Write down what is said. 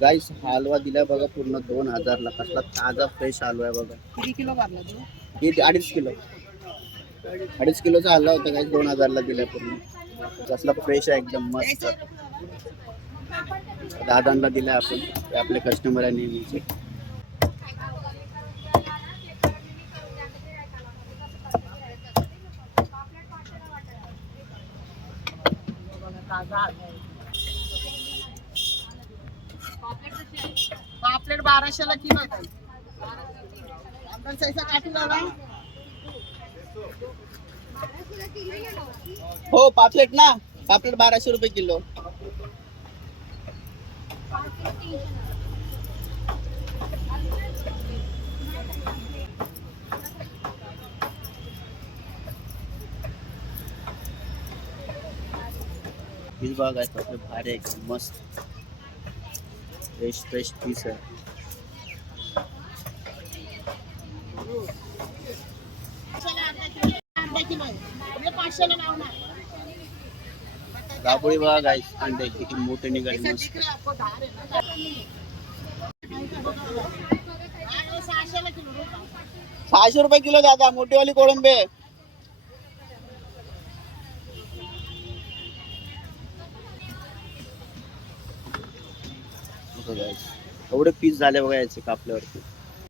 गाईस हा हलवा दिलाय बघा पूर्ण 2000ला. कसला ताजा फ्रेश हलवा आहे बघा. किती किलो भरला तू? किती 2.5 किलो. 2.5 किलोचा हलवा होता गाईस, 2000ला दिलाय पूर्ण. कसला फ्रेश आहे एकदम मस्त. दादांना दिलाय आपण, ते आपले कस्टमर आहे नेहमीचे. पापलेट 1200ला किलो आहे. हो पापलेट ना, पापलेट 1200 रुपये किलो. पीस बघा कसले भारी आहे, मस्त फ्रेश फ्रेश पीस आहे. दाबोळी बघा गाईस, अंडे किती मोठे निघाले मस्त. 600 रुपये किलो दादा, मोठीवाली कोळंबे. एवढे पीस झाले बघा याचे कापल्यावरती.